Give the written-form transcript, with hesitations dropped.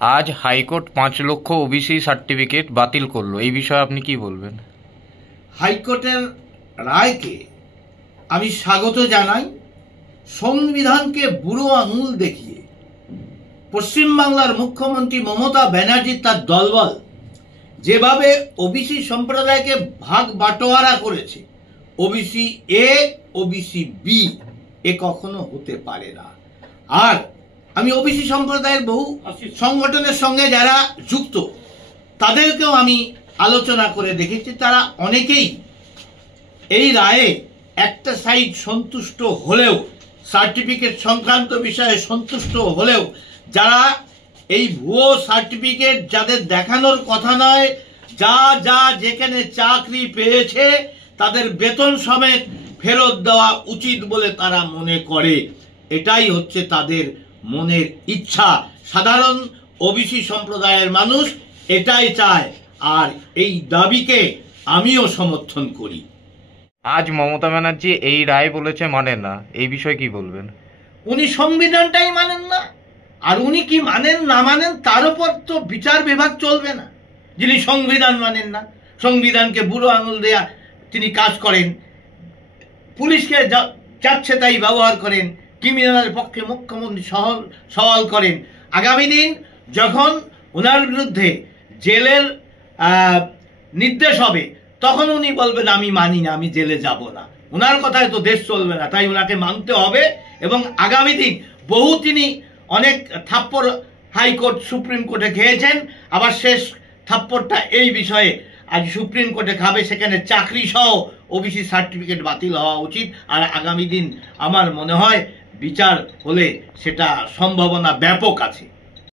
আজ হাইকোর্ট 5 লক্ষ OBC certificate বাতিল করলো, এই বিষয়ে আপনি কি বলবেন? হাইকোর্টের রায়কে আমি স্বাগত জানাই। সংবিধানকে বুড়ো আঙুল দেখিয়ে পশ্চিমবাংলার মুখ্যমন্ত্রী মমতা ব্যানার্জি তার দলবল যেভাবে ওবিসি সম্প্রদায়কে ভাগ বাটোয়ারা করেছে, ওবিসি এ ওবিসি বি, এ কখনো হতে পারে না। আর আমি ওবিসি সম্প্রদায়ের বহু সংগঠনের সঙ্গে যারা যুক্ত তাদেরকেও আমি আলোচনা করে দেখেছি, তারা অনেকেই এই রায়ে একটা সাইড সন্তুষ্ট হলেও, সার্টিফিকেট সংক্রান্ত বিষয়ে সন্তুষ্ট হলেও, যারা এই ভুয়ো সার্টিফিকেট যাদের দেখানোর কথা নয়, যা যা যেখানে চাকরি পেয়েছে তাদের বেতন সমেত ফেরত দেওয়া উচিত বলে তারা মনে করে। এটাই হচ্ছে তাদের মনের ইচ্ছা। সাধারণ ওবিসি সম্প্রদায়ের মানুষ এটাই চায়, আর এই দাবিকে আমিও সমর্থন করি। আজ মমতা ব্যানার্জি এই রায় বলেছে মানেন না, এই বিষয়ে কি বলবেন? উনি সংবিধানটাই মানেন না, আর উনি কি মানেন না মানেন তার উপর তো বিচার বিভাগ চলবে না। যিনি সংবিধান মানেন না, সংবিধানকে বুড়ো আঙুল দেয়া তিনি কাজ করেন, পুলিশকে যাচ্ছে তাই ব্যবহার করেন, ক্রিমিনালের পক্ষে মুখ্যমন্ত্রী সওয়াল করেন। আগামী দিন যখন ওনার বিরুদ্ধে জেলের নির্দেশ হবে তখন উনি বলবেন আমি মানি না, আমি জেলে যাব না। ওনার কথায় তো দেশ চলবে না, তাই ওনাকে মানতে হবে। এবং আগামী দিন তিনি অনেক থাপ্পড় হাইকোর্ট সুপ্রিম কোর্টে খেয়েছেন, আবার শেষ থাপ্পড়টা এই বিষয়ে আজ সুপ্রিম কোর্টে খাবে। সেখানে চাকরি সহ ওবিসি সার্টিফিকেট বাতিল হওয়া উচিত। আর আগামী দিন আমার মনে হয় বিচার হলে সেটা সম্ভাবনা ব্যাপক আছে।